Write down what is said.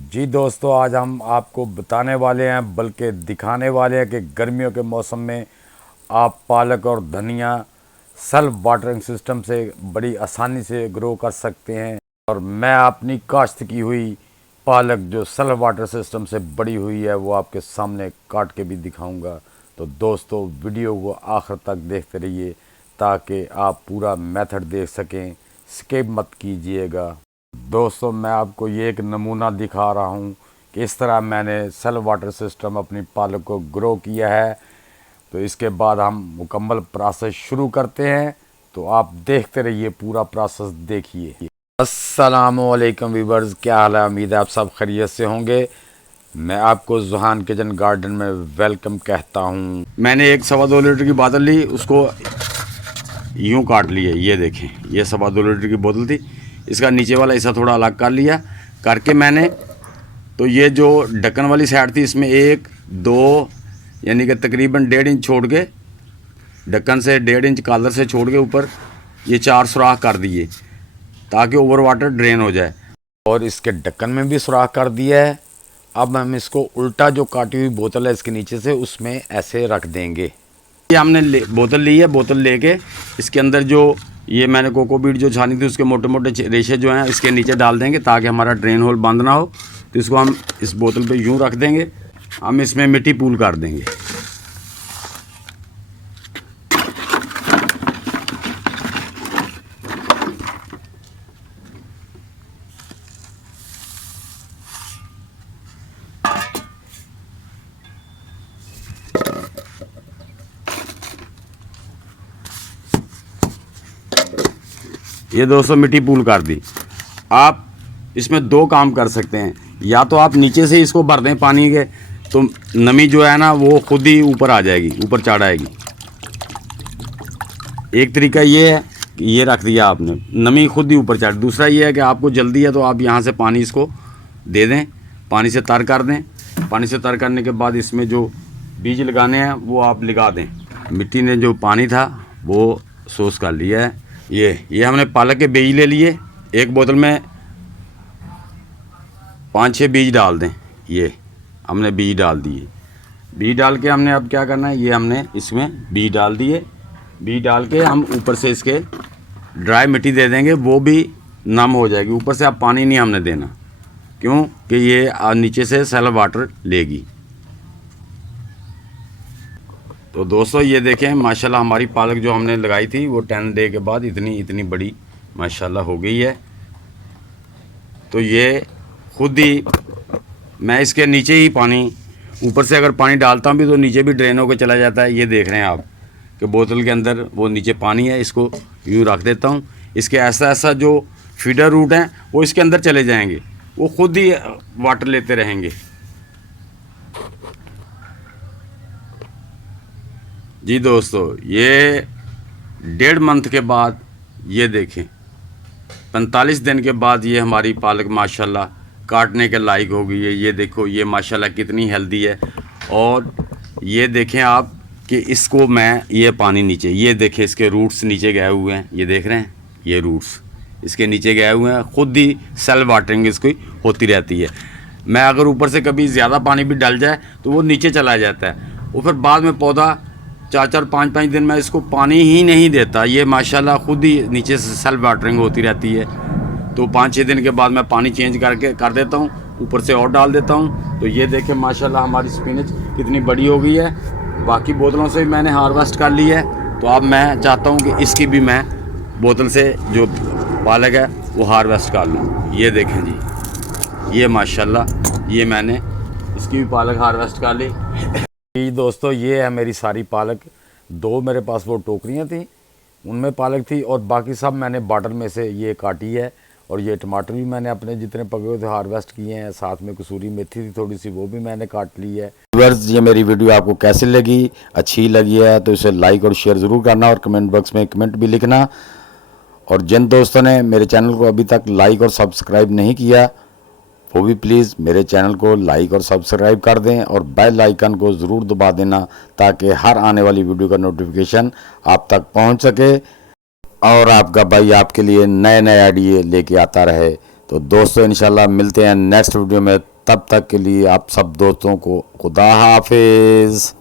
जी दोस्तों, आज हम आपको बताने वाले हैं बल्कि दिखाने वाले हैं कि गर्मियों के मौसम में आप पालक और धनिया सेल्फ वाटरिंग सिस्टम से बड़ी आसानी से ग्रो कर सकते हैं। और मैं अपनी काश्त की हुई पालक जो सेल्फ वाटर सिस्टम से बड़ी हुई है वो आपके सामने काट के भी दिखाऊंगा। तो दोस्तों, वीडियो को आखिर तक देखते रहिए ताकि आप पूरा मेथड देख सकें, स्किप मत कीजिएगा। दोस्तों, मैं आपको ये एक नमूना दिखा रहा हूँ कि इस तरह मैंने सेल्फ वाटर सिस्टम अपनी पालक को ग्रो किया है। तो इसके बाद हम मुकम्मल प्रोसेस शुरू करते हैं। तो आप देखते रहिए, पूरा प्रोसेस देखिए। अस्सलामुअलैकुम व्यूअर्स, क्या हाल है? उम्मीद है आप सब खैरियत से होंगे। मैं आपको जुहान किचन गार्डन में वेलकम कहता हूँ। मैंने एक 2.25 लीटर की बोतल ली, उसको यूँ काट लिए। ये देखें, ये 2.25 लीटर की बोतल थी। इसका नीचे वाला हिस्सा थोड़ा अलग कर लिया। करके मैंने तो ये जो ढक्कन वाली साइड थी इसमें 1-2 यानी कि तकरीबन 1.5 इंच छोड़ के, ढक्कन से 1.5 इंच कॉलर से छोड़ के ऊपर ये 4 सुराख कर दिए ताकि ओवर वाटर ड्रेन हो जाए। और इसके ढक्कन में भी सुराख कर दिया है। अब हम इसको उल्टा जो काटी हुई बोतल है इसके नीचे से उसमें ऐसे रख देंगे। ये हमने बोतल ली है। बोतल लेके इसके अंदर जो ये मैंने कोकोपीट जो छानी थी उसके मोटे मोटे रेशे जो हैं इसके नीचे डाल देंगे ताकि हमारा ड्रेन होल बंद ना हो। तो इसको हम इस बोतल पे यूँ रख देंगे। हम इसमें मिट्टी पूल कर देंगे। ये दोस्तों मिट्टी पूल कर दी। आप इसमें 2 काम कर सकते हैं। या तो आप नीचे से इसको भर दें पानी के, तो नमी जो है ना वो खुद ही ऊपर आ जाएगी, ऊपर चढ़ आएगी। एक तरीका ये है कि ये रख दिया आपने, नमी खुद ही ऊपर चढ़। दूसरा ये है कि आपको जल्दी है तो आप यहाँ से पानी इसको दे दें, पानी से तर कर दें। पानी से तर करने के बाद इसमें जो बीज लगाने हैं वो आप लगा दें। मिट्टी ने जो पानी था वो सोख कर लिया है। ये हमने पालक के बीज ले लिए। एक बोतल में 5-6 बीज डाल दें। ये हमने बीज डाल दिए। बीज डाल के हमने अब क्या करना है, ये हमने इसमें बीज डाल दिए। बीज डाल के हम ऊपर से इसके ड्राई मिट्टी दे देंगे, वो भी नम हो जाएगी। ऊपर से अब पानी नहीं हमने देना, क्यों कि ये नीचे से सेल्फ वाटर लेगी। तो दोस्तों ये देखें, माशाल्लाह हमारी पालक जो हमने लगाई थी वो 10 डे के बाद इतनी बड़ी माशाल्लाह हो गई है। तो ये खुद ही मैं इसके नीचे ही पानी, ऊपर से अगर पानी डालता हूँ भी तो नीचे भी ड्रेन होकर चला जाता है। ये देख रहे हैं आप कि बोतल के अंदर वो नीचे पानी है। इसको यूँ रख देता हूँ। इसके ऐसा जो फीडर रूट हैं वो इसके अंदर चले जाएंगे, वो खुद ही वाटर लेते रहेंगे। जी दोस्तों, ये 1.5 मंथ के बाद ये देखें 45 दिन के बाद ये हमारी पालक माशाल्लाह काटने के लायक हो गई है। ये देखो, ये माशाल्लाह कितनी हेल्दी है। और ये देखें आप कि इसको मैं, ये पानी नीचे, ये देखें इसके रूट्स नीचे गए हुए हैं। ये देख रहे हैं, ये रूट्स इसके नीचे गए हुए हैं। खुद ही सेल्फ वाटरिंग इसकी होती रहती है। मैं अगर ऊपर से कभी ज़्यादा पानी भी डल जाए तो वो नीचे चला जाता है। और फिर बाद में पौधा 4-4, 5-5 दिन में इसको पानी ही नहीं देता। ये माशाल्लाह खुद ही नीचे से सेल्फ वाटरिंग होती रहती है। तो 5-6 दिन के बाद मैं पानी चेंज करके कर देता हूँ, ऊपर से और डाल देता हूँ। तो ये देखें माशाल्लाह हमारी स्पिनच कितनी बड़ी हो गई है। बाकी बोतलों से भी मैंने हार्वेस्ट कर ली है। तो अब मैं चाहता हूँ कि इसकी भी मैं बोतल से जो पालक है वो हार्वेस्ट कर लूँ। ये देखें जी, ये माशाल्लाह ये मैंने इसकी भी पालक हार्वेस्ट कर ली। जी दोस्तों, ये है मेरी सारी पालक। 2 मेरे पास वो टोकरियाँ थी, उनमें पालक थी, और बाकी सब मैंने बॉटल में से ये काटी है। और ये टमाटर भी मैंने अपने जितने पके हुए थे हार्वेस्ट किए हैं। साथ में कसूरी मेथी थी थोड़ी सी, वो भी मैंने काट ली है। व्यूअर्स, ये मेरी वीडियो आपको कैसी लगी? अच्छी लगी है तो इसे लाइक और शेयर ज़रूर करना और कमेंट बॉक्स में कमेंट भी लिखना। और जिन दोस्तों ने मेरे चैनल को अभी तक लाइक और सब्सक्राइब नहीं किया वो भी प्लीज़ मेरे चैनल को लाइक और सब्सक्राइब कर दें और बेल आइकन को ज़रूर दबा देना ताकि हर आने वाली वीडियो का नोटिफिकेशन आप तक पहुंच सके और आपका भाई आपके लिए नए नए आइडिया लेके आता रहे। तो दोस्तों इंशाल्लाह मिलते हैं नेक्स्ट वीडियो में, तब तक के लिए आप सब दोस्तों को खुदा हाफिज़।